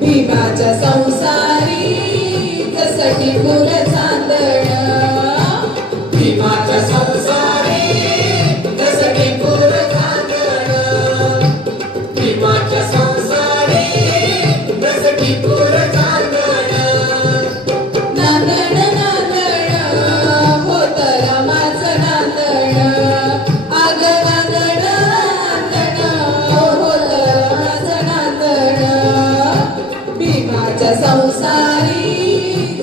भीमाच्या संसारी कसटी फुल चांदण भीमाच्या संसारी कसटी फुल चांदण भीमाच्या संसारी कसटी फुल चांदण नांदण नांदण होत रमाचं नांदण आग नांदण नांदण होत रमाचं नांदण भीमाच्या संसारी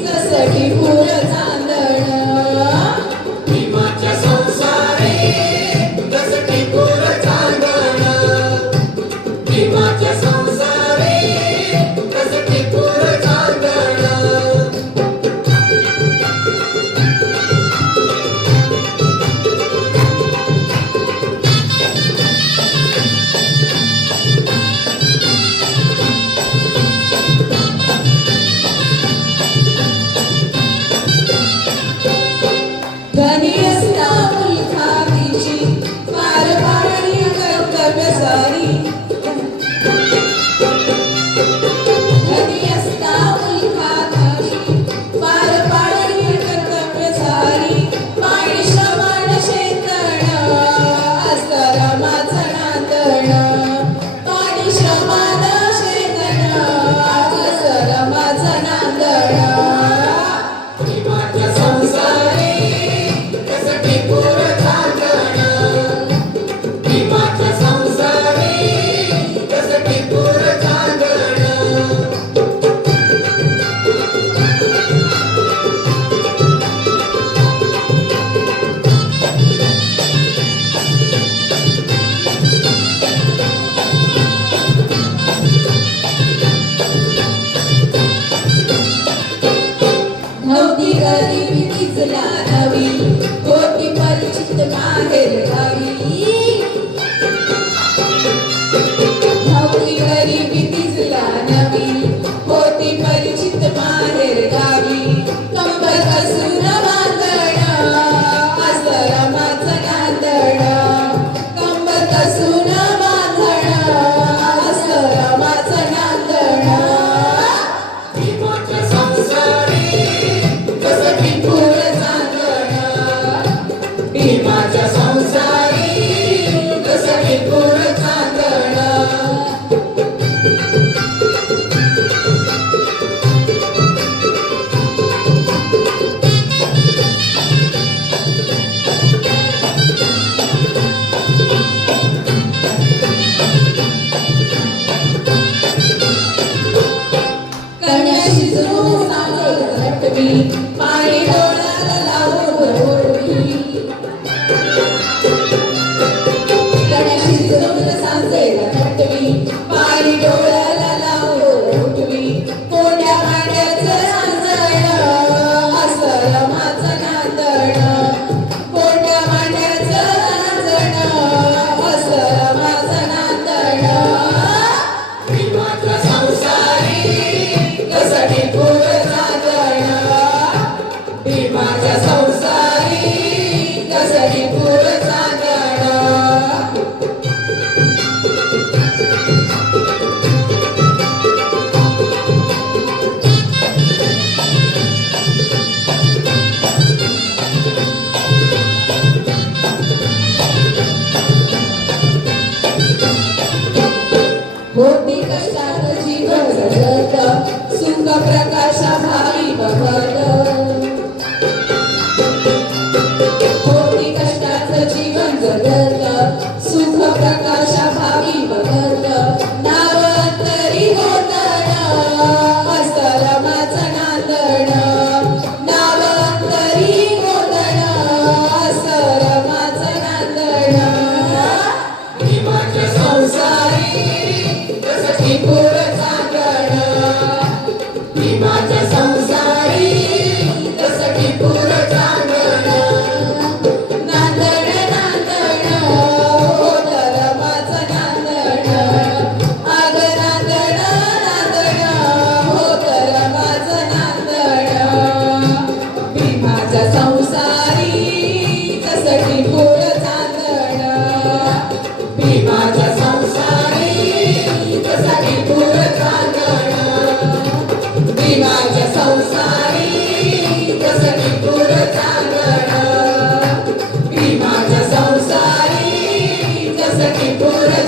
कसटी फुल चांदण भीमाच्या संसारी कसटी फुल चांदण भीमाच्या संसारी कसटी फुल चांदण धनी असता मुलखातीची पार पाडणी कर्तव्य सारी धनी असता मुलखातीची पार पाडणी कर्तव्य सारी पाणी श्रवण शेतण असता रमाचं नांदण पाणी श्रवण शेतण असता रमाचं नांदण भीमाच्या संसारी कसटी फुल चांदण भीमाच्या संसारी कसटी फुल चांदण नव्हती गरिबी तिजला नवी होती परिचित माहेर गावी नव्हती गरिबी तिजला नवी होती परिचित माहेर गावी कंबर कसून बांधण असं रमाचं नांदण कंबर कसून बांधण असं रमाचं नांदण भीमाच्या संसारी कसटी फुल चांदण भीमाच्या संसारी कसटी फुल चांदण कन्या शिजवून सांगेल घटवी पाणी डोळ्याला लावून ओढवी कन्या शिजवून सांगेल घटवी पाणी डोळ्याला लावून ओढवी कोंड्या भांड्याचं रांजण असं रमाचं नांदण कोंड्या भांड्याचं रांजण असं रमाचं नांदण भीमाच्या संसारी कसटी फुल चांदण भीमाच्या संसारी कसटी फुल चांदण होती कशात जीवन जगत सुख प्रकाशा भावी बघत होती कष्टात जीवन जगत सुख प्रकाशा भावी बघत नाव अंतरी होतण असं रमाचं नांदण नाव अंतरी होतण असं रमाचं नांदण भीमाच्या संसारी कसटी फुल चांदण थोर